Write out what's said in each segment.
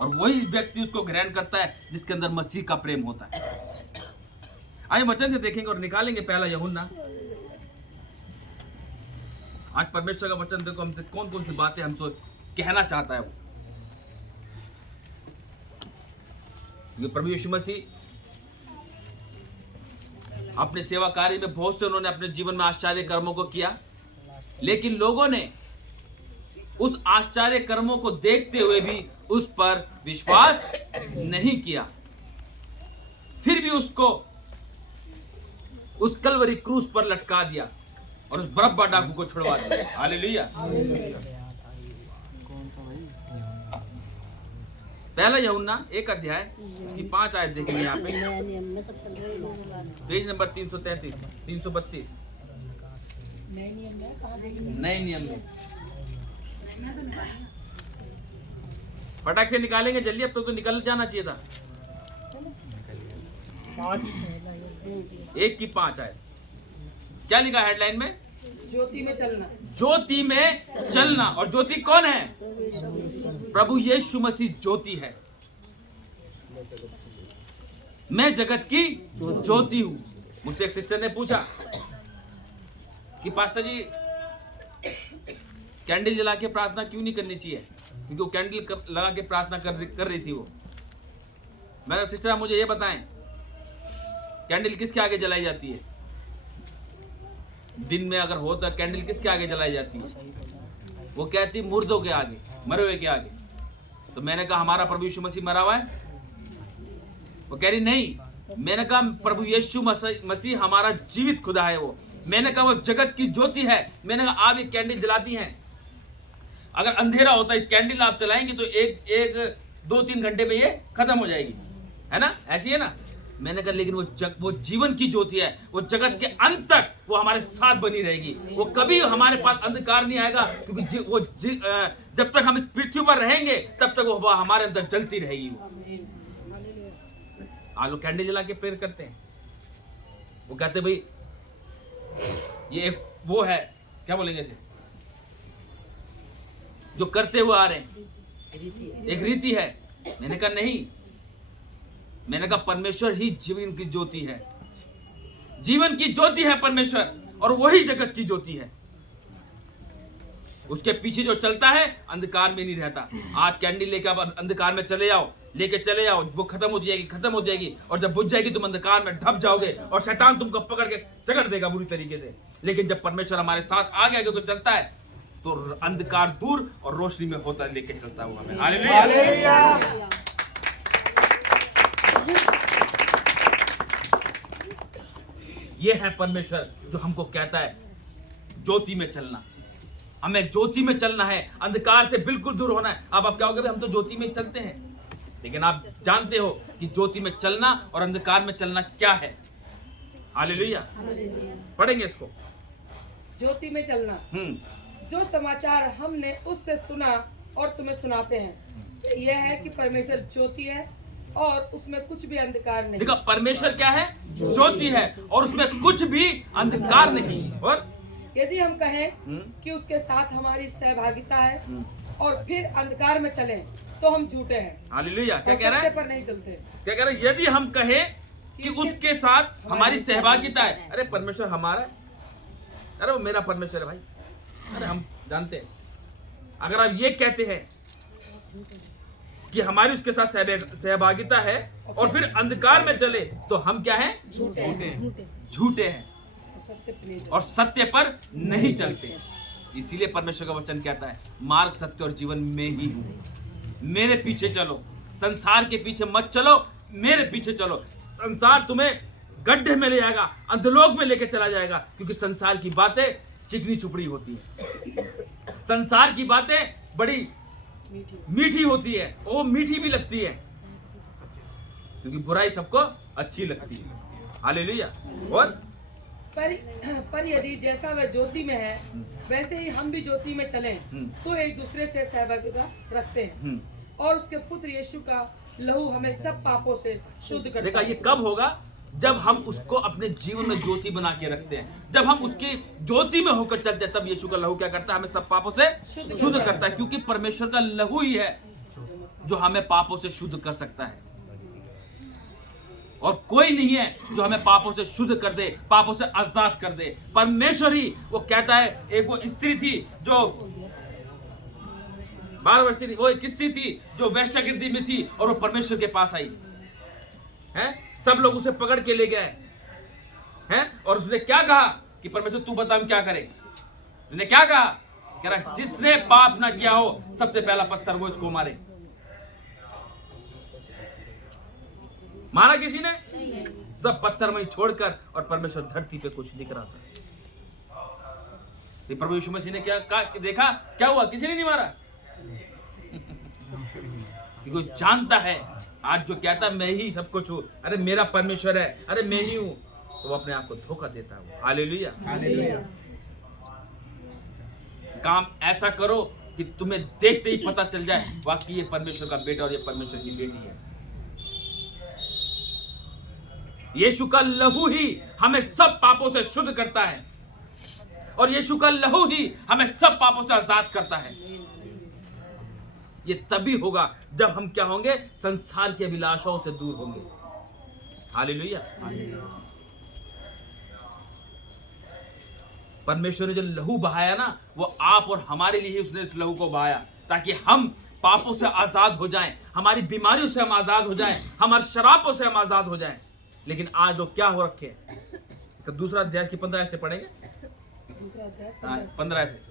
और वही व्यक्ति उसको ग्रहण करता है जिसके अंदर मसीह का प्रेम होता है। आइए वचन से देखेंगे और निकालेंगे पहला यूहन्ना। आज परमेश्वर का वचन देखो हमसे कौन कौन सी बातें हमसे कहना चाहता है वो। ये प्रभु यीशु मसीह अपने सेवा कार्य में बहुत से उन्होंने अपने जीवन में आश्चर्य कर्मों को किया, लेकिन लोगों ने उस आश्चर्य कर्मों को देखते हुए भी उस पर विश्वास नहीं किया। फिर भी उसको उस कलवरी क्रूस पर लटका दिया और उस बरअब्बा डाकू को छुड़वा दिया। हालेलुया। पहला यूहन्ना 1 अध्याय की 5 आयत देखेंगे यहाँ पे, पेज नंबर 333 332 नए नियम में। फटाक से निकालेंगे जल्दी, अब तो निकल जाना चाहिए था। 1 की 5 आयत क्या लिखा हेडलाइन में? ज्योति में चलना। ज्योति में चलना। और ज्योति कौन है? प्रभु यीशु मसीह ज्योति है। मैं जगत की ज्योति हूं। मुझसे एक सिस्टर ने पूछा कि पास्टर जी कैंडल जला के प्रार्थना क्यों नहीं करनी चाहिए, क्योंकि वो कैंडल लगा के प्रार्थना कर रही थी वो। मैंने सिस्टर आप मुझे ये बताएं कैंडल किसके आगे जलाई जाती है? दिन में अगर हो तो कैंडल किसके आगे जलाई जाती है? वो कहती मुर्दों के आगे, मरे हुए के आगे। तो मैंने कहा हमारा प्रभु यीशु मसीह मरा हुआ है? वो कह रही नहीं। मैंने कहा प्रभु यीशु मसीह हमारा जीवित खुदा है वो। मैंने कहा वो जगत की ज्योति है। मैंने कहा आप एक कैंडल जलाती हैं, अगर अंधेरा होता है कैंडल आप चलाएंगे तो एक 2-3 घंटे में ये खत्म हो जाएगी, है ना? ऐसी है ना? मैंने कहा लेकिन वो जीवन की ज्योति है, वो जगत के अंत तक वो हमारे साथ बनी रहेगी। वो कभी हमारे पास अंधकार नहीं आएगा, क्योंकि वो जब तक हम इस पृथ्वी पर रहेंगे तब तक वो हमारे अंदर जलती रहेगी। वो लोग कैंडल जला के प्रेयर करते हैं। वो कहते भाई ये एक वो है, क्या बोलेंगे इसे, जो करते हुए आ रहे हैं, एक रीति है। मैंने कहा नहीं, मैंने कहा परमेश्वर ही जीवन की ज्योति है। जीवन की ज्योति है परमेश्वर, और वही जगत की ज्योति है। उसके पीछे जो चलता है अंधकार में नहीं रहता। आज कैंडल लेके आप अंधकार में लेके चले जाओ, वो खत्म हो जाएगी, और जब बुझ जाएगी तुम अंधकार में ढप जाओगे और शैतान तुमको पकड़ के जकड़ देगा बुरी तरीके से। लेकिन जब परमेश्वर हमारे साथ आगे आगे तो चलता है तो अंधकार दूर और रोशनी में होता लेके चलता हुआ हमें। हालेलुया। ये है परमेश्वर जो हमको कहता है ज्योति में चलना। हमें ज्योति में चलना है, अंधकार से बिल्कुल दूर होना है। अब आप क्या होगा, हम तो ज्योति में चलते हैं, लेकिन आप जानते हो कि ज्योति में चलना और अंधकार में चलना क्या है? हालेलुया। पढ़ेंगे इसको। ज्योति में चलना, जो समाचार हमने उससे सुना और तुम्हें सुनाते हैं यह है कि परमेश्वर ज्योति है और उसमें कुछ भी अंधकार नहीं। देखो परमेश्वर क्या है? ज्योति है और उसमें कुछ भी अंधकार नहीं। और यदि हम कहें कि उसके साथ हमारी सहभागिता है और फिर अंधकार में चलें तो हम झूठे हैं। हालेलुया। क्या कह रहा है? पर नहीं चलते। क्या कह रहा है? यदि हम कहें कि उसके साथ हमारी सहभागिता है, अरे परमेश्वर हमारा है, अरे वो मेरा परमेश्वर है भाई, अरे हम जानते हैं। अगर आप ये कहते हैं कि हमारी उसके साथ सहभागिता है और फिर अंधकार में चले तो हम क्या हैं? झूठे हैं और सत्य पर नहीं चलते। इसीलिए परमेश्वर का वचन कहता है मार्ग सत्य और जीवन में ही हूं, मेरे पीछे चलो। संसार के पीछे मत चलो, मेरे पीछे चलो। संसार तुम्हें गड्ढे में ले जाएगा, अधोलोक में लेके चला जाएगा, क्योंकि संसार की बातें चिकनी चुपड़ी होती है। संसार की बातें बड़ी मीठी होती है, वो मीठी भी लगती है क्योंकि बुराई सबको अच्छी लगती है। हालेलुया। और पर यदि जैसा वह ज्योति में है वैसे ही हम भी ज्योति में चलें तो एक दूसरे से सहभागिता रखते हैं और उसके पुत्र यीशु का लहू हमें सब पापों से शुद्ध करता है। देखा ये कब होगा? जब हम उसको अपने जीवन में ज्योति बना के रखते हैं, जब हम उसकी ज्योति में होकर चलते हैं, तब यीशु का लहू क्या करता है? हमें सब पापों से शुद्ध करता है, क्योंकि परमेश्वर का लहू ही है जो हमें पापों से शुद्ध कर सकता है, और कोई नहीं है जो हमें पापों से शुद्ध कर दे, पापों से आजाद कर दे। परमेश्वर ही वो कहता है। एक वो स्त्री थी जो 12 वर्षीय, वो एक स्त्री थी जो वेश्यागिरी में थी और वो परमेश्वर के पास आई है। सब लोग उसे पकड़ के ले गए हैं और उसने क्या कहा कि परमेश्वर तू बता हम क्या करें। उसने क्या कहा, कह रहा जिसने पाप ना किया हो सबसे पहला पत्थर वो इसको मारे। मारा किसी ने? सब पत्थर वहीं छोड़कर, और परमेश्वर धरती पे कुछ लिख रहा था। प्रभु यीशु मसीह ने क्या देखा, क्या हुआ? किसी ने नहीं मारा। क्योंकि जानता है आज जो कहता है मैं ही सब कुछ हूं, अरे मेरा परमेश्वर है, अरे मैं ही हूं, तो वो अपने आप को धोखा देता है। हालेलुया। काम ऐसा करो कि तुम्हें देखते ही पता चल जाए वाकई ये परमेश्वर का बेटा और ये परमेश्वर की बेटी है। यीशु का लहू ही हमें सब पापों से शुद्ध करता है, और यीशु का लहू ही हमें सब पापों से आजाद करता है। ये तभी होगा जब हम क्या होंगे, संसार की अभिलाषाओं से दूर होंगे। हालेलुया। परमेश्वर ने जो लहू बहाया ना, वो आप और हमारे लिए ही उसने इस लहू को बहाया, ताकि हम पापों से आजाद हो जाएं, हमारी बीमारियों से हम आजाद हो जाएं, हमारे शराबों से हम आजाद हो जाएं। लेकिन आज लोग क्या हो रखे हैं? तो दूसरा अध्याय की 15 से पढ़ेंगे। 15 से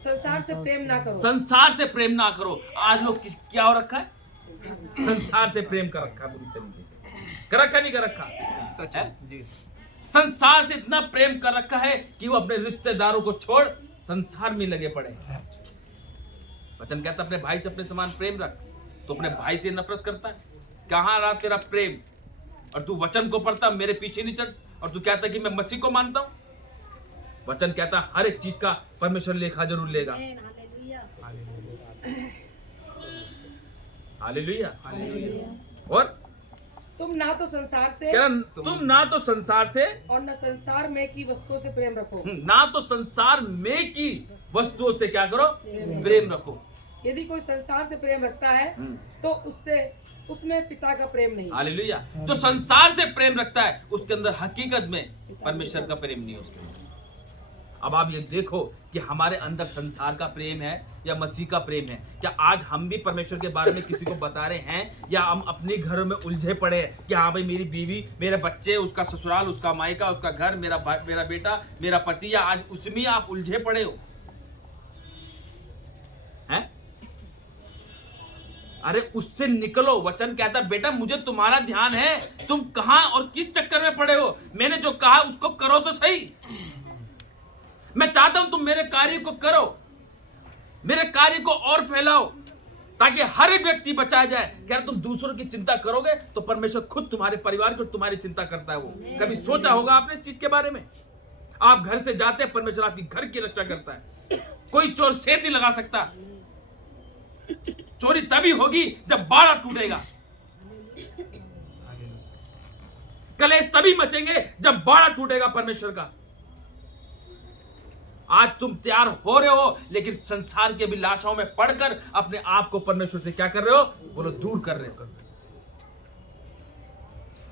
संसार से प्रेम ना करो। संसार से प्रेम ना करो। आज लोग क्या हो रखा है? संसार से प्रेम कर रखा है, पूरी तरीके से कर रखा, नहीं कर रखा? सच है जी। संसार से इतना प्रेम कर रखा है कि वो अपने रिश्तेदारों को छोड़ संसार में लगे पड़े। वचन कहता अपने भाई से अपने समान प्रेम रख, तो अपने भाई से नफरत करता है। कहां रहा तेरा प्रेम? और तू वचन को पढ़ता, मेरे पीछे नहीं चल, और तू कहता कि मैं मसीह को मानता हूं। वचन कहता हर एक चीज का परमेश्वर लेखा जरूर लेगा। हालेलुया। और तुम ना तो संसार से, तुम ना तो संसार से और न संसार में की वस्तुओं से प्रेम रखो। ना तो संसार में की वस्तुओं से क्या करो? प्रेम रखो। यदि कोई संसार से प्रेम रखता है तो उसमें पिता का प्रेम नहीं। हालेलुया। जो संसार से प्रेम रखता है उसके अंदर हकीकत में परमेश्वर का प्रेम नहीं है उसके अंदर। अब आप ये देखो कि हमारे अंदर संसार का प्रेम है या मसीह का प्रेम है। क्या आज हम भी परमेश्वर के बारे में किसी को बता रहे हैं, या हम अपने घरों में उलझे पड़े हैं कि हाँ भाई मेरी बीवी, मेरे बच्चे, उसका ससुराल, उसका मायका, उसका घर, मेरा बेटा, मेरा पति, या आज उसमें आप उलझे पड़े हो हैं? अरे उससे निकलो। वचन कहता बेटा मुझे तुम्हारा ध्यान है, तुम कहां और किस चक्कर में पड़े हो? मैंने जो कहा उसको करो तो सही। मैं चाहता हूं तुम मेरे कार्य को करो, मेरे कार्य को और फैलाओ, ताकि हर एक व्यक्ति बचाया जाए। कह रहा तुम दूसरों की चिंता करोगे तो परमेश्वर खुद तुम्हारे परिवार की, तुम्हारी चिंता करता है। वो कभी सोचा होगा आपने इस चीज के बारे में? आप घर से जाते हैं, परमेश्वर आपकी घर की रक्षा करता है। कोई चोर सेर नहीं लगा सकता। चोरी तभी होगी जब बाड़ा टूटेगा। कलेश तभी मचेंगे जब बाड़ा टूटेगा परमेश्वर का। आज तुम तैयार हो रहे हो, लेकिन संसार के अभिलाषाओं में पड़कर अपने आप को परमेश्वर से क्या कर रहे हो? बोलो दूर कर रहे हो।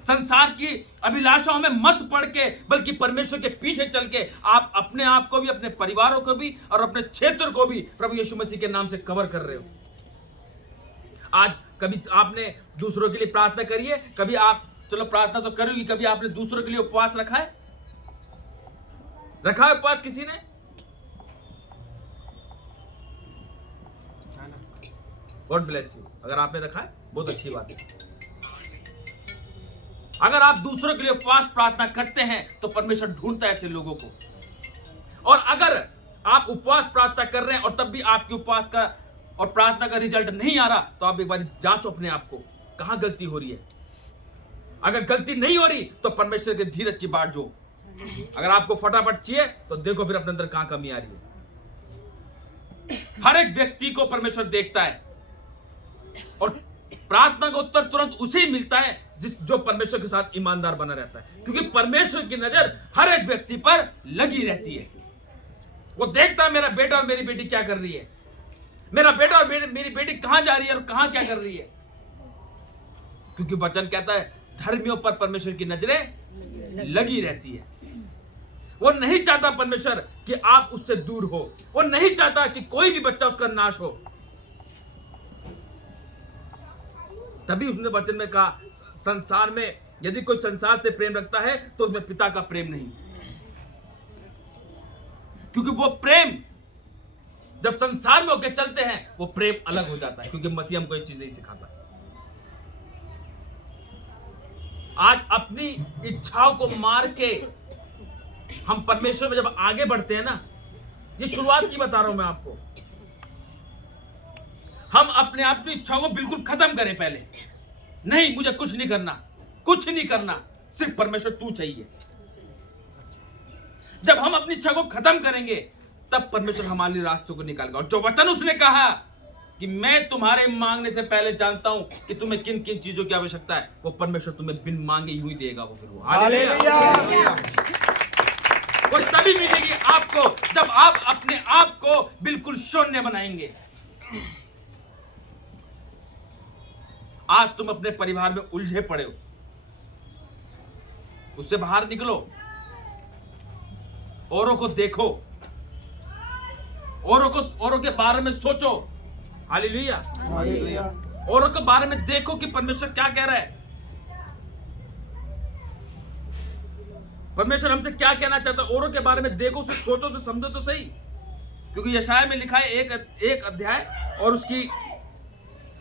संसार की अभिलाषाओं में मत पड़ के, बल्कि परमेश्वर के पीछे चल के आप अपने आप को भी, अपने परिवारों को भी और अपने क्षेत्र को भी प्रभु यीशु मसीह के नाम से कवर कर रहे हो। आज कभी आपने दूसरों के लिए प्रार्थना करी है? कभी आप, चलो प्रार्थना तो करोगी, कभी आपने दूसरों के लिए उपवास रखा है? रखा है उपवास किसी ने? God bless you. अगर आपने रखा है बहुत अच्छी बात है। अगर आप दूसरों के लिए उपवास प्रार्थना करते हैं तो परमेश्वर ढूंढता है ऐसे लोगों को। और अगर आप उपवास प्रार्थना कर रहे हैं और तब भी आपके उपवास का और प्रार्थना का रिजल्ट नहीं आ रहा, तो आप एक बार जांचो अपने आप को, कहां गलती हो रही है। अगर गलती नहीं हो रही तो परमेश्वर के धीरज की बाट जो। अगर आपको फटाफट चाहिए तो देखो फिर अपने अंदर कहां कमी आ रही है। हर एक व्यक्ति को परमेश्वर देखता है, और प्रार्थना का उत्तर तुरंत उसे ही मिलता है जो परमेश्वर के साथ ईमानदार बना रहता है। क्योंकि परमेश्वर की नजर हर एक व्यक्ति पर लगी रहती है। वो देखता है मेरा बेटा और मेरी बेटी क्या कर रही है। मेरा बेटा और मेरी बेटी कहां जा रही है और कहां क्या कर रही है। क्योंकि वचन कहता है धर्मियों पर परमेश्वर की नजरें लगी रहती है। वो नहीं चाहता परमेश्वर कि आप उससे दूर हो, वो नहीं चाहता कि कोई भी बच्चा उसका नाश हो। तभी उसने वचन में कहा संसार में यदि कोई संसार से प्रेम रखता है तो उसमें पिता का प्रेम नहीं, क्योंकि वो प्रेम जब संसार में होकर चलते हैं वो प्रेम अलग हो जाता है। क्योंकि मसीह हमको ये चीज नहीं सिखाता। आज अपनी इच्छाओं को मार के हम परमेश्वर में जब आगे बढ़ते हैं ना, ये शुरुआत की बता रहा हूं मैं आपको, हम अपने आप की इच्छाओं को बिल्कुल खत्म करें। पहले नहीं, मुझे कुछ नहीं करना, कुछ नहीं करना, सिर्फ परमेश्वर तू चाहिए। जब हम अपनी इच्छा को खत्म करेंगे तब परमेश्वर हमारे लिए रास्तों को निकालेगा। और जो वचन उसने कहा कि मैं तुम्हारे मांगने से पहले जानता हूं कि तुम्हें किन किन चीजों की आवश्यकता है, वो परमेश्वर तुम्हें बिन मांगे यूं ही देगा। वो फिर वो हालेलुया, वो तभी मिलेगी आपको जब आप अपने आप को बिल्कुल शून्य बनाएंगे। आज तुम अपने परिवार में उलझे पड़े हो, उससे बाहर निकलो, औरों को देखो, औरों के बारे में सोचो। हालेलुया, औरों के बारे में देखो कि परमेश्वर क्या कह रहा है, परमेश्वर हमसे क्या कहना चाहता है। औरों के बारे में देखो, उसे सोचो, उसे समझो तो सही। क्योंकि यशाया में लिखा है एक अध्याय और उसकी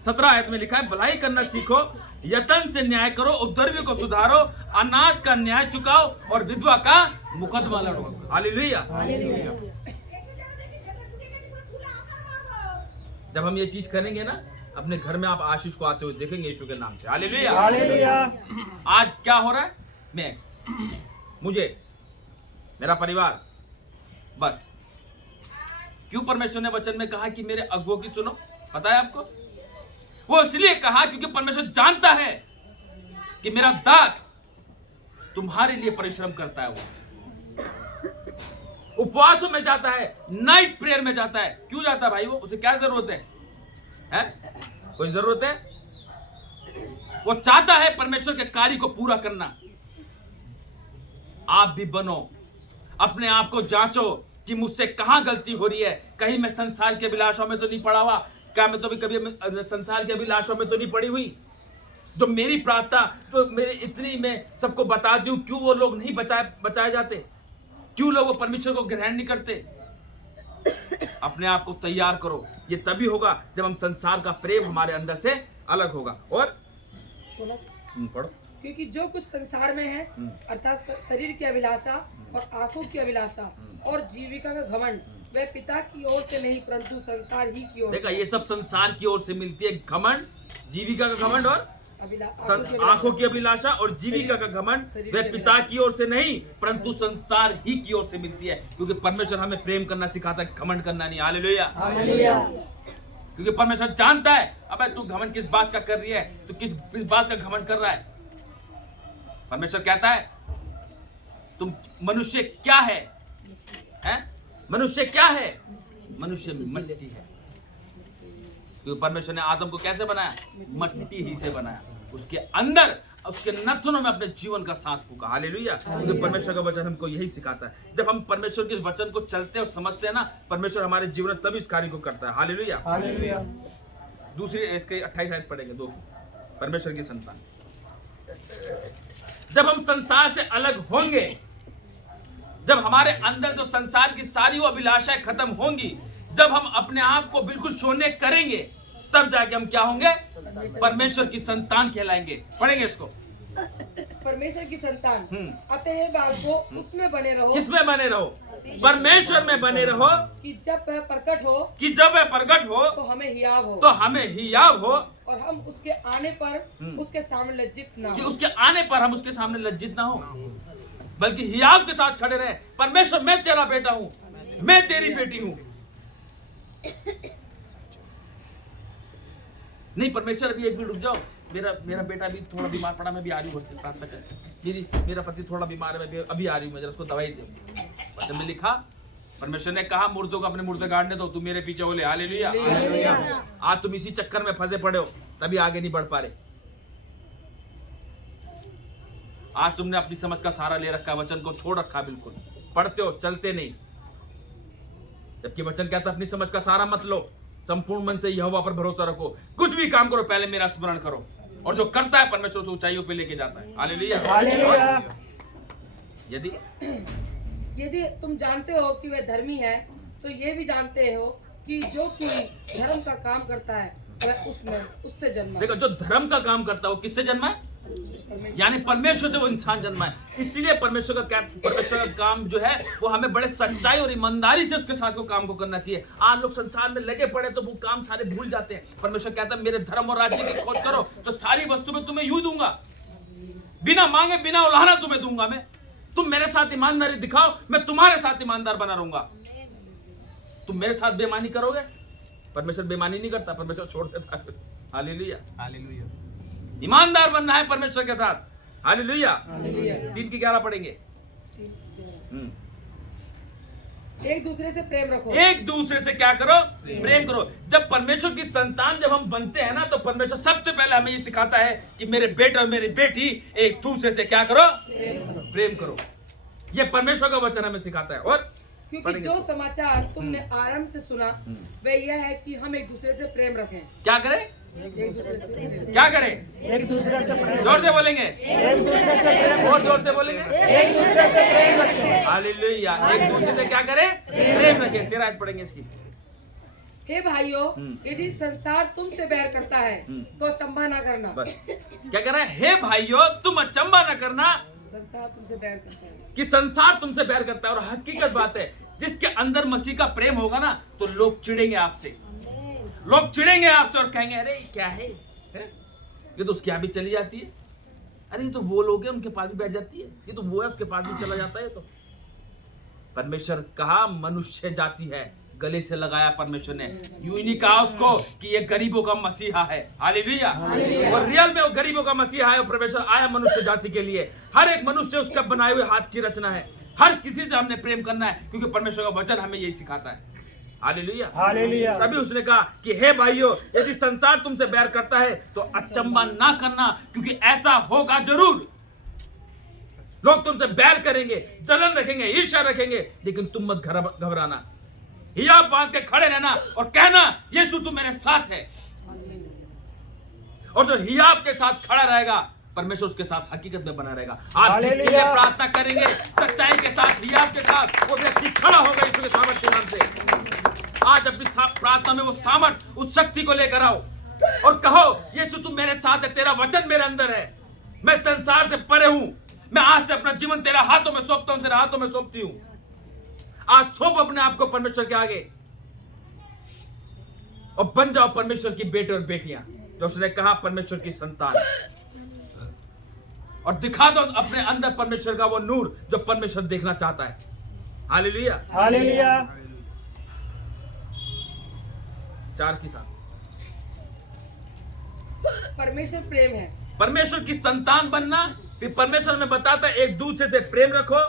17 आयत में लिखा है, भलाई करना सीखो, यतन से न्याय करो, उपद्रवी को सुधारो, अनाथ का न्याय चुकाओ और विधवा का मुकदमा लड़ो। हालेलुया। जब हम ये चीज करेंगे ना, अपने घर में आप आशीष को आते हुए देखेंगे यीशु के नाम से। हालेलुया। आज क्या हो रहा है, मुझे, मेरा परिवार, बस क्यों परमेश्वर ने वचन में कहा कि मेरे अगुओं की सुनो? पता है आपको, वो इसलिए कहा क्योंकि परमेश्वर जानता है कि मेरा दास तुम्हारे लिए परिश्रम करता है। वो उपवासों में जाता है, नाइट प्रेयर में जाता है। क्यों जाता है भाई? वो उसे क्या जरूरत है? कोई जरूरत है? वो चाहता है परमेश्वर के कार्य को पूरा करना। आप भी बनो, अपने आप को जांचो कि मुझसे कहां गलती हो रही है। कहीं मैं संसार के अभिलाषों में तो नहीं पड़ा हुआ? क्या मैं तो भी कभी संसार के अभिलाषों में तो नहीं पड़ी हुई? जो मेरी प्रार्थना तो मेरे इतनी मैं सबको बता दूं, क्यों वो लोग नहीं बचाए जाते? क्यों लोग वो परमेश्वर को ग्रहण नहीं करते? अपने आप को तैयार करो। ये तभी होगा जब हम संसार का प्रेम हमारे अंदर से अलग होगा। और सुनो, पढ़ो। क्योंकि जो कुछ संसार में है, अर्थात शरीर की अभिलाषा और आंखों की अभिलाषा और जीविका का घमंड, वह पिता की ओर से नहीं परंतु संसार ही की ओर। देखा, ये सब संसार की ओर से मिलती है। घमंड, जीविका का घमंड और आंखों की अभिलाषा और जीविका का घमंड, वह पिता की ओर से नहीं परंतु संसार ही की ओर से मिलती है। क्योंकि परमेश्वर हमें प्रेम करना सिखाता है, घमंड करना नहीं। हालेलुया। क्योंकि परमेश्वर जानता है, अबे तू घमंड किस बात का कर रही है, तू किस बात का घमंड कर रहा है। परमेश्वर कहता है तुम मनुष्य क्या है? मनुष्य क्या है? मनुष्य मिट्टी है। क्योंकि परमेश्वर ने आदम को कैसे बनाया? मिट्टी ही से बनाया। उसके अंदर, उसके नथनों में अपने जीवन का सांस फूंका। हालेलुया। क्योंकि परमेश्वर का वचन हमको यही सिखाता है। जब हम परमेश्वर के इस वचन को चलते और समझते हैं ना, परमेश्वर हमारे जीवन में तभी इस कार्य को करता है। हालेलुया। दूसरी इसके 28 आयत पढ़ेंगे, 2 परमेश्वर की संतान। जब हम संसार से अलग होंगे, जब हमारे अंदर जो संसार की सारी वो अभिलाषाएं खत्म होंगी, जब हम अपने आप को बिल्कुल शून्य करेंगे, तब जाके हम क्या होंगे? परमेश्वर की संतान कहलाएंगे। पढ़ेंगे इसको। परमेश्वर की संतान, अतः बालकों उसमें बने रहो। किसमें बने रहो? परमेश्वर में बने रहो कि जब वह प्रकट हो, तो हमें हियाव हो, और हम उसके आने पर उसके सामने लज्जित ना हो। कि उसके आने पर हम उसके सामने लज्जित ना हो, बल्कि हियाव के साथ खड़े रहे। परमेश्वर, मैं तेरा बेटा हूं, मैं तेरी बेटी हूं। नहीं परमेश्वर, अभी एक मिनट रुक जाओ, मेरा बेटा भी थोड़ा बीमार पड़ा, मैं भी आ रही हूँ, प्रार्थना कर। मेरा पति थोड़ा बीमार है, मैं अभी आ रही हूँ, मैं जरा उसको दवाई दे। वचन में लिखा परमेश्वर ने कहा मुर्दों को अपने मुर्दे गाड़ने दो, तुम मेरे पीछे बोले हालेलुया। आज तुम इसी चक्कर में फंसे पड़े हो, तभी आगे नहीं बढ़ पा रहे। आज तुमने अपनी समझ का सहारा ले रखा है, वचन को छोड़ रखा है, बिल्कुल पढ़ते हो चलते नहीं, जबकि वचन कहता है अपनी समझ का सहारा मत लो, संपूर्ण मन से यहोवा पर भरोसा रखो, कुछ भी काम करो पहले मेरा स्मरण करो, और जो करता है परमेश्वर उसे ऊंचाइयों पे लेके जाता है। हालेलुया। यदि तुम जानते हो कि वे धर्मी है, तो ये भी जानते हो कि जो कोई धर्म का काम करता है वह उससे जन्मा है। देखो, जो धर्म का काम करता है वो किससे जन्मा है? यानी परमेश्वर से वो इंसान जन्मा है। इसलिए परमेश्वर का काम जो है वो हमें बड़े सच्चाई और ईमानदारी से उसके साथ वो काम को करना चाहिए। आज लोग संसार में लगे पड़े तो वो काम सारे भूल जाते हैं। परमेश्वर कहता है मेरे धर्म और राज्य की खोज करो तो सारी वस्तु में तुम्हें यूं दूंगा, बिना मांगे बिना उलाहना तुम्हें दूंगा मैं। तुम मेरे साथ ईमानदारी दिखाओ, मैं तुम्हारे साथ ईमानदार बना रहूंगा। तुम मेरे साथ बेईमानी करोगे, परमेश्वर बेईमानी नहीं करता, परमेश्वर छोड़ देता है। Hallelujah, hallelujah. ईमानदार बनना है परमेश्वर के साथ। हालेलुया। 3:11 पढ़ेंगे। एक दूसरे से प्रेम रखो। एक दूसरे से क्या करो? प्रेम करो। जब परमेश्वर की संतान जब हम बनते हैं ना, तो परमेश्वर सबसे पहले हमें ये सिखाता है कि मेरे बेटे और मेरी बेटी एक दूसरे से क्या करो? प्रेम करो। ये परमेश्वर का वचन हमें सिखाता है। और क्योंकि जो समाचार तुमने आरंभ से सुना वह यह है कि हम एक दूसरे से प्रेम रखें। क्या करें? क्या करें? एक दूसरे से प्रेम। जोर से बोलेंगे, एक दूसरे से प्रेम। और जोर से बोलेंगे, एक दूसरे से प्रेम रखें। हालेलुया। एक दूसरे से क्या करें? प्रेम रखें। 13 आज पढ़ेंगे इसकी। हे भाइयों, यदि संसार तुमसे बैर करता है तो अचंभा ना करना। बस क्या कह रहा है? हे भाइयों, तुम अचंभा ना करना, संसार तुमसे बैर करता है कि संसार तुमसे बैर करता है। और हकीकत बात है, जिसके अंदर मसीह का प्रेम होगा ना, तो लोग चिढ़ेंगे आपसे, लोग चिढ़ेंगे आपसे और कहेंगे अरे क्या है, ये तो उसके यहाँ भी चली जाती है, अरे ये तो वो लोग हैं उनके पास भी बैठ जाती है, ये तो वो है उसके पास भी चला जाता है। तो परमेश्वर कहा मनुष्य जाति है, गले से लगाया परमेश्वर ने, यूं ही नहीं कहा उसको कि ये गरीबों का मसीहा है। हालेलुया। और रियल में वो गरीबों का मसीहा है। और परमेश्वर आया मनुष्य जाति के लिए। हर एक मनुष्य उसका बनाए हुए हाथ की रचना है। हर किसी से हमने प्रेम करना है, क्योंकि परमेश्वर का वचन हमें यही सिखाता है। Hallelujah, hallelujah. तभी उसने कहा कि हे भाइयों, यदि संसार तुमसे बैर करता है तो अचंभा ना करना, क्योंकि ऐसा होगा जरूर। लोग तुमसे बैर करेंगे, जलन रखेंगे, ईर्ष्या रखेंगे, लेकिन तुम मत घबराना, हियाब बांध के खड़े रहना और कहना यीशु तू मेरे साथ है। और जो हियाब के साथ खड़ा रहेगा, परमेश्वर उसके साथ हकीकत में बना रहेगा। आप जिसके लिए प्रार्थना करेंगे सच्चाई के साथ, हियाब के साथ, वो व्यक्ति खड़ा होगा यीशु के सामर्थ्य के नाम से। आज अपनी प्रार्थना में वो सामर्थ, उस शक्ति को लेकर आओ और कहो यीशु तू मेरे साथ है, तेरा वचन मेरे अंदर है, मैं संसार से परे हूं, मैं आज से अपना जीवन तेरे हाथों में सौंपता हूं, तेरे हाथों में सौंपती हूं। आज सौंप अपने आप को परमेश्वर के आगे और बन जाओ परमेश्वर की बेटे और बेटियां, जो उसने कहा परमेश्वर की संतान, और दिखा दो अपने अंदर परमेश्वर का वो नूर जो परमेश्वर देखना चाहता है। Hallelujah, hallelujah. 4 की साथ परमेश्वर प्रेम है। परमेश्वर की संतान बनना, फिर परमेश्वर में बताता है एक दूसरे से प्रेम रखो।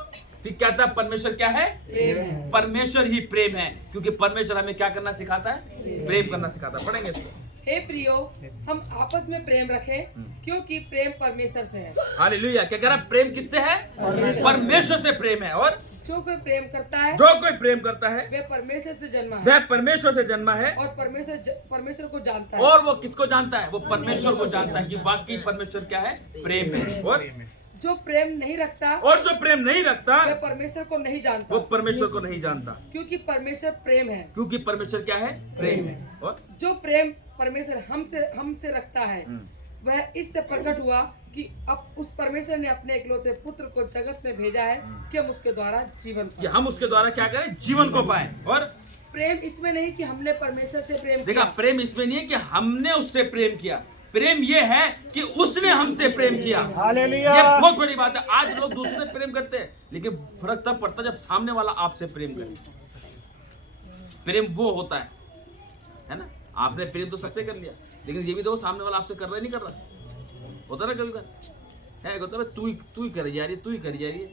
फिर कहता है परमेश्वर क्या है? प्रेम है। परमेश्वर ही प्रेम है, क्योंकि परमेश्वर हमें क्या करना सिखाता है? प्रेम करना सिखाता है। पढ़ेंगे इसको। हे प्रियो, हम आपस में प्रेम रखें, क्योंकि प्रेम परमेश्वर से है। हालेलुया। क्या कह रहा है? प्रेम किससे है? परमेश्वर से प्रेम है। और जो कोई प्रेम करता है, जो कोई प्रेम करता है, वह परमेश्वर से जन्मा है, वह परमेश्वर से जन्मा है, और परमेश्वर को जानता है। और वो किसको जानता है? वो परमेश्वर को जानता है कि वाकई परमेश्वर क्या है? प्रेम है। और जो प्रेम नहीं रखता, और जो प्रेम नहीं रखता, वह परमेश्वर को नहीं जानता, वो परमेश्वर को नहीं जानता, क्योंकि परमेश्वर प्रेम है। क्योंकि परमेश्वर क्या है? प्रेम है। और जो प्रेम परमेश्वर हमसे रखता है, वह इससे प्रकट हुआ कि अब उस परमेश्वर ने अपने इकलौते पुत्र को जगत में भेजा है कि हम उसके द्वारा जीवन पाएं। हम उसके द्वारा क्या करें? जीवन को पाएं। और प्रेम इसमें नहीं कि हमने परमेश्वर से प्रेम देखा, किया। प्रेम इसमें नहीं है कि हमने उससे प्रेम किया, प्रेम ये है कि उसने हमसे प्रेम किया। हालेलुया। ये बहुत बड़ी बात है। आज लोग दूसरे से प्रेम करते हैं, लेकिन फर्क तब पड़ता है जब सामने वाला आपसे प्रेम करे। प्रेम वो होता है ना, आपने प्रेम तो सबसे कर लिया, लेकिन ये भी देखो सामने वाला आपसे कर रहा है नहीं कर रहा, होता ना कभी कभी है, होता है तू ही करी जा रही है, तू ही करी जा रही है,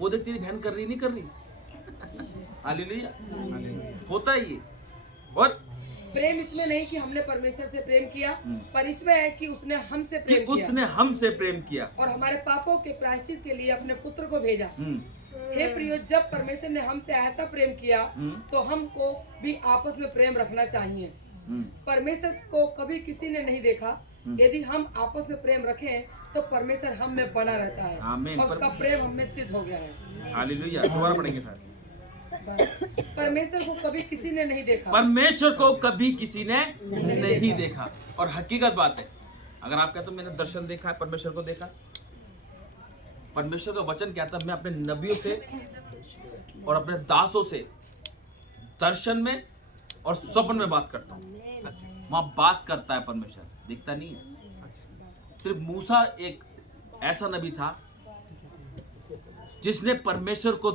वो देख तेरी बहन कर रही नहीं कर रही हालेलुया, होता ही है। और प्रेम इसमें नहीं कि हमने परमेश्वर से प्रेम किया, पर इसमें है कि उसने हमसे कि प्रेम किया उसने हमसे प्रेम किया और हमारे पापों के प्रायश्चित के लिए अपने पुत्र को भेजा। हे प्रियो, जब परमेश्वर ने हमसे ऐसा प्रेम किया तो हमको भी आपस में प्रेम रखना चाहिए। परमेश्वर को कभी किसी ने नहीं देखा। यदि हम आपस में प्रेम रखें तो परमेश्वर हम में बना रहता है आमीन। और उसका प्रेम हम में सिद्ध हो गया है। हालेलुया, दोबारा पढ़ेंगे सर। परमेश्वर को कभी किसी ने नहीं देखा। परमेश्वर को कभी किसी ने नहीं देखा। और हकीकत बात है, अगर आप कहते हो मैंने दर्शन देखा है, परमेश्वर को देखा, परमेश्वर का वचन कहता है मैं अपने नबियों से और अपने दासों से दर्शन में और स्वप्न में बात करता हूँ। वहां बात करता है परमेश्वर, दिखता नहीं है। सिर्फ मूसा एक ऐसा नबी था जिसने परमेश्वर को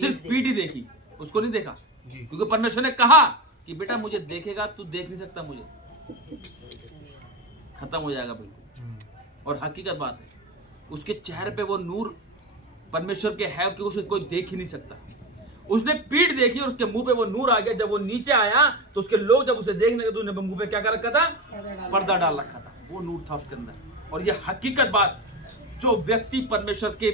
सिर्फ पीठ ही देखी, उसको नहीं देखा, क्योंकि परमेश्वर ने कहा कि बेटा मुझे देखेगा, तू देख नहीं सकता मुझे, खत्म हो जाएगा बिल्कुल। और हकीकत बात है, उसके चेहरे पे वो नूर परमेश्वर के है कि उसे कोई देख ही नहीं सकता। उसने पीठ देखी और उसके मुंह पे वो नूर आ गया। जब वो नीचे आया तो उसके लोग जब उसे देखने गए तो उसने मुंह पे क्या कर रखा था? पर्दा डाल रखा था। वो नूर था उसके अंदर। और ये हकीकत बात, जो व्यक्ति परमेश्वर के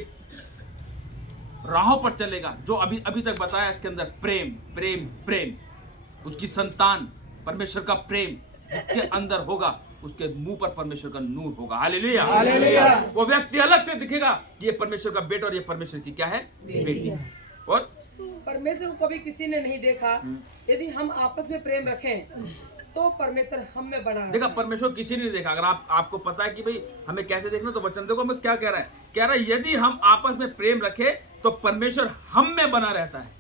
राहों पर चलेगा, जो अभी तक बताया इसके अंदर प्रेम प्रेम प्रेम, उसकी संतान परमेश्वर का प्रेम जिसके अंदर होगा, उसके मुंह पर परमेश्वर का नूर होगा। Hallelujah, hallelujah. वो व्यक्ति अलग से दिखेगा कि ये परमेश्वर का बेटा और ये परमेश्वर की क्या है? बेटी। और परमेश्वर को कभी किसी ने नहीं देखा। यदि हम आपस में प्रेम रखें तो परमेश्वर हम में बना है। देखा, परमेश्वर किसी ने नहीं देखा। अगर आपको पता है कि भाई हमें कैसे देखना, तो वचन देखो हमें क्या कह रहा है। कह रहा है यदि हम आपस में प्रेम रखें तो परमेश्वर हम में बना रहता है।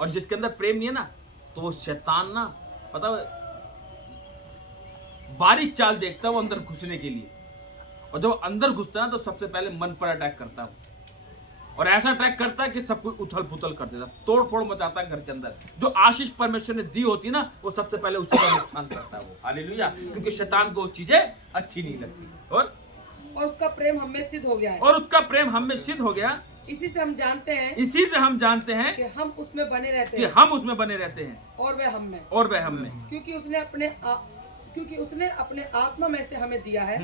और जिसके अंदर प्रेम नहीं है ना, तो वो शैतान ना, पता है, बारीक चाल देखता है वो अंदर घुसने के लिए। और जब अंदर घुसता है ना तो सबसे पहले मन पर अटैक करता है, और ऐसा अटैक करता है कि सब कुछ उथल पुथल कर देता है, तोड़ फोड़ मचाता है घर के अंदर। जो आशीष परमेश्वर ने दी होती ना, वो सबसे पहले उसी का नुकसान करता है वो। हालेलुया, क्योंकि शैतान को वो चीजें अच्छी नहीं लगती। और उसका प्रेम हम में सिद्ध हो गया है। और उसका प्रेम हम में सिद्ध हो गया। इसी से हम जानते हैं, इसी से हम जानते हैं कि हम उसमें बने रहते कि हैं, हम उसमें बने रहते हैं और वह हम में, और वह हम में। क्योंकि उसने अपने आत्मा में से हमें दिया है।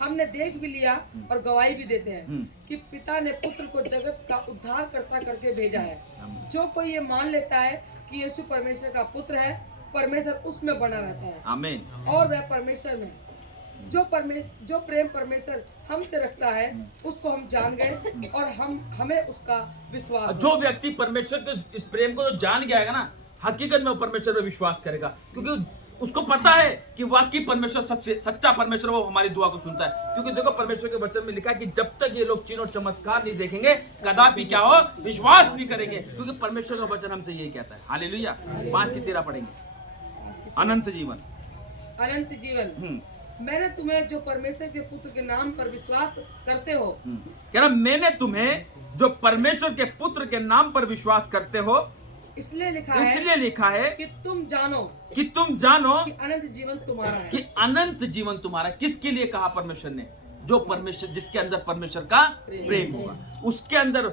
हमने देख भी लिया और गवाही भी देते हैं कि पिता ने पुत्र को जगत का उद्धारकर्ता करके भेजा है। जो कोई ये मान लेता है कि यीशु परमेश्वर का पुत्र है, परमेश्वर उसमें बना रहता है, आमीन, और वह परमेश्वर में। जो प्रेम परमेश्वर हमसे रखता है उसको हम जान गए और हमें उसका विश्वास। जो व्यक्ति परमेश्वर के इस प्रेम को तो जान गया है ना, हकीकत में वो परमेश्वर पर विश्वास करेगा, क्योंकि उसको पता है कि वाकई परमेश्वर सच्चा परमेश्वर वो हमारी दुआ को सुनता है। क्योंकि देखो, परमेश्वर के वचन में लिखा है कि जब तक ये लोग चिन्ह और चमत्कार नहीं देखेंगे, कदापि क्या हो, विश्वास नहीं करेंगे। क्योंकि परमेश्वर का वचन हमसे यही कहता है। हालेलुया। 5 की 13 पढ़ेंगे। अनंत जीवन, अनंत जीवन। मैंने तुम्हें जो परमेश्वर के पुत्र के नाम पर विश्वास करते हो, कह रहा मैंने तुम्हें जो परमेश्वर के पुत्र के नाम पर विश्वास करते हो, इसलिए लिखा है कि तुम जानो कि अनंत जीवन तुम्हारा है। कि अनंत जीवन तुम्हारा। किसके लिए कहा परमेश्वर ने? जो परमेश्वर, जिसके अंदर परमेश्वर का प्रेम होगा, उसके अंदर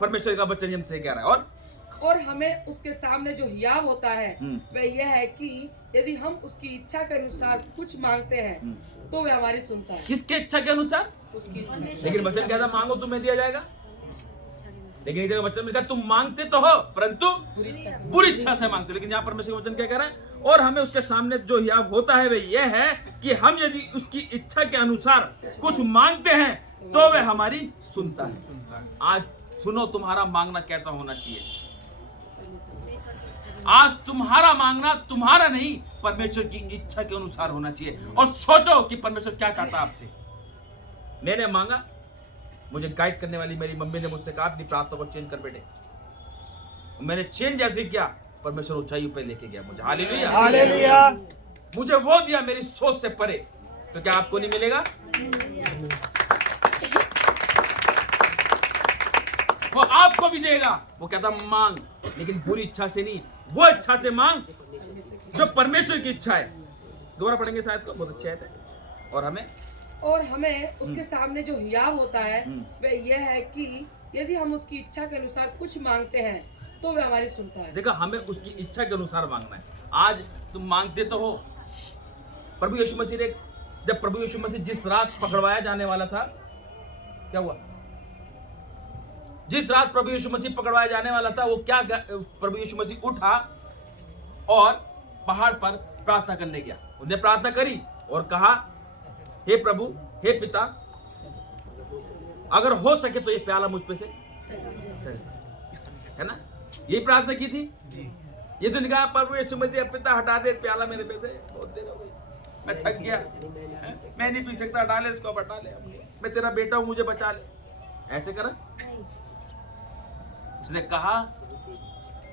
परमेश्वर का वचन हमसे कह रहा है। और हमें उसके सामने जो हियाव होता है वह यह है कि यदि हम उसकी इच्छा के अनुसार कुछ मांगते हैं तो वह हमारी सुनता है। किसके इच्छा के अनुसार? उसकी इच्छा। लेकिन वचन कहता है मांगो तुम्हें दिया जाएगा। लेकिन जगह वचन में कहा तुम मांगते तो हो परंतु बुरी इच्छा से मांगते। लेकिन यहाँ परमेश्वर वचन क्या कह रहा है? और हमें उसके सामने जो हियाव होता है वह यह है कि हम यदि उसकी इच्छा के अनुसार कुछ मांगते हैं तो वह हमारी सुनता है। आज सुनो, तुम्हारा मांगना कैसा होना चाहिए। आज तुम्हारा मांगना तुम्हारा नहीं, परमेश्वर की इच्छा के अनुसार होना चाहिए। और सोचो कि परमेश्वर क्या चाहता है आपसे। मैंने मांगा, मुझे गाइड करने वाली मेरी मम्मी ने मुझसे कहा अपनी प्रार्थना को चेंज कर बेटे। मैंने चेंज जैसे किया, परमेश्वर ऊंचाई पे लेके गया मुझे। Hallelujah, hallelujah. मुझे वो दिया मेरी सोच से परे। तो क्या आपको नहीं मिलेगा? वो आपको भी देगा। वो कहता मांग, लेकिन बुरी इच्छा से नहीं, वो इच्छा से मांग जो परमेश्वर की इच्छा है। दोबारा पढ़ेंगे शायद को, बहुत अच्छा है। और हमें उसके सामने जो हियाव होता है वह यह है कि यदि हम उसकी इच्छा के अनुसार कुछ मांगते हैं तो वह हमारी सुनता है। देखो, हमें उसकी इच्छा के अनुसार मांगना है। आज तुम मांगते तो हो, प्रभु यीशु मसीह ने, जब प्रभु यीशु मसीह जिस रात पकड़वाया जाने वाला था, क्या हुआ? जिस रात प्रभु यीशु मसीह पकड़वाया जाने वाला था, वो क्या, प्रभु यीशु मसीह उठा और पहाड़ पर प्रार्थना करने गया। उसने प्रार्थना करी और कहा, हे प्रभु, हे पिता, अगर हो सके तो ये प्याला मुझ पे से, है ना? यही प्रार्थना की थी। ये तो नहीं कहा प्रभु यीशु मसीह, पिता हटा दे प्याला मेरे पे से, बहुत देर हो गई, मैं थक गया, मैं नहीं पी सकता, हटा ले इसको, अब हटा ले, मैं तेरा बेटा हूं, मुझे बचा ले। ऐसे करा? उसने कहा,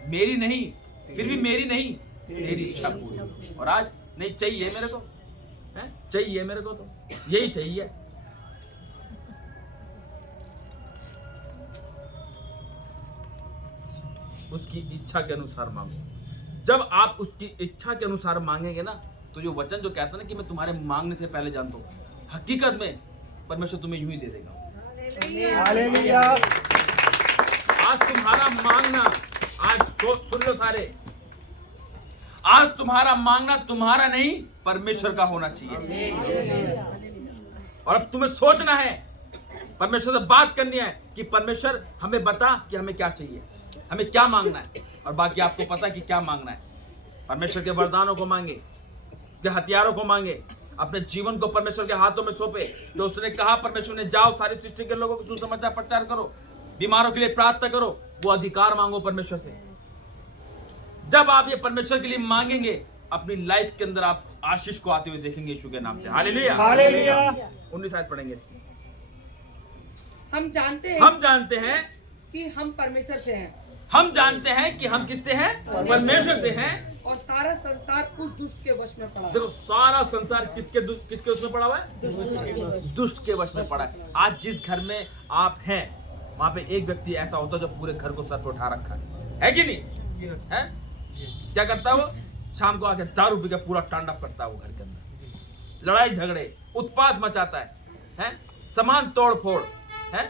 मेरी नहीं, फिर भी मेरी नहीं, तेरी इच्छा पूरी। और आज नहीं चाहिए मेरे को, है? चाहिए मेरे को, तो यही चाहिए। उसकी इच्छा के अनुसार मांगो। जब आप उसकी इच्छा के अनुसार मांगेंगे ना, तो जो वचन जो कहता है ना कि मैं तुम्हारे मांगने से पहले जानता हूँ, हकीकत में परमेश्वर तुम्हें यूं ही दे देगा। हालेलुया। आज तुम्हारा मांगना, आज सुन लो सारे, आज तुम्हारा मांगना तुम्हारा नहीं, परमेश्वर का होना चाहिए। और अब तुम्हें सोचना है, परमेश्वर से बात करनी है कि परमेश्वर हमें बता कि हमें क्या चाहिए, हमें क्या मांगना है। और बाकी आपको पता है कि क्या मांगना है। परमेश्वर के वरदानों को मांगे, उसके हथियारों को मांगे, अपने जीवन को परमेश्वर के हाथों में सौंपे। जो उसने कहा, परमेश्वर ने, जाओ सारी सृष्टि के लोगों को सुसमाचार प्रचार करो, बीमारों के लिए प्रार्थना करो, वो अधिकार मांगो परमेश्वर से। जब आप ये परमेश्वर के लिए मांगेंगे, अपनी लाइफ के अंदर आप आशीष को आते हुए देखेंगे यीशु के नाम से। Hallelujah, hallelujah. 19 आयत पढ़ेंगे। हम जानते हैं कि हम परमेश्वर से हैं। हम जानते हैं कि हम किससे हैं? परमेश्वर से हैं। और सारा संसार उस दुष्ट के वश में पड़ा है। देखो, सारा संसार किसके वश में पड़ा हुआ है? दुष्ट के वश में पड़ा है। आज जिस घर में आप हैं, वहां पे एक व्यक्ति ऐसा होता है जो पूरे घर को सर पे उठा रखा है कि नहीं? है? क्या करता है वो? शाम को आके दारू पी के पूरा तांडव करता है वो घर के अंदर, लड़ाई झगड़े, उत्पात मचाता है? सामान तोड़ फोड़, है?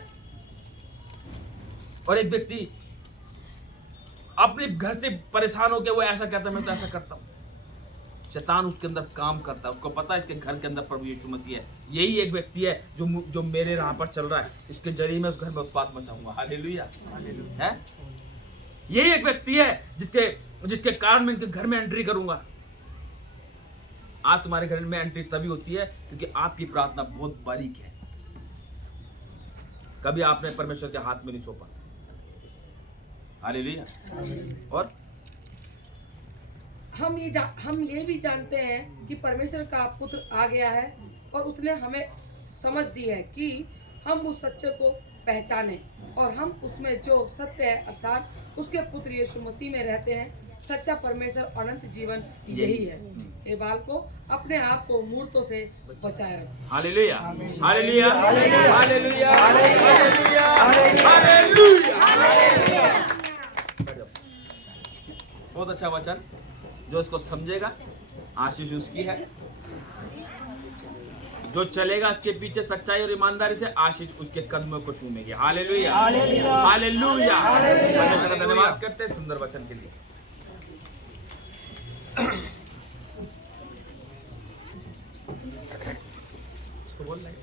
और एक व्यक्ति अपने घर से परेशान होकर वो ऐसा कहता है, मैं तो ऐसा करता हूं। शैतान उसके अंदर काम करता है, उसको पता है इसके घर के अंदर प्रभु यीशु मसीह है। यही एक व्यक्ति है जो मेरे राह पर चल रहा है, इसके जरिए मैं उस घर में उत्पात मचाऊंगा। हालेलुया, है? यही एक व्यक्ति है जिसके कारण मैं इनके घर में एंट्री करूंगा। आज तुम्हारे घर में एंट्री तभी होती है क्योंकि आपकी प्रार्थना बहुत बारीक है। कभी आपने परमेश्वर के हाथ में नहीं सौंपा। हालेलुया। और हम ये भी जानते हैं कि परमेश्वर का पुत्र आ गया है और उसने हमें समझ दी है कि हम उस सच्चे को पहचाने और हम उसमें जो सत्य है अर्थात उसके पुत्र यीशु मसीह में रहते हैं। सच्चा परमेश्वर अनंत जीवन यही है। हे बालको, अपने आप को मूर्तों से बचाए रखें। Hallelujah, hallelujah, hallelujah, hallelujah, hallelujah. बहुत अच्छा वचन, जो इसको समझेगा आशीष उसकी है, जो चलेगा इसके पीछे सच्चाई और ईमानदारी से, आशीष उसके कदमों को चूमेगी। Hallelujah, hallelujah. परमेश्वर का धन्यवाद करते हैं सुंदर वचन के लिए। बोल रहे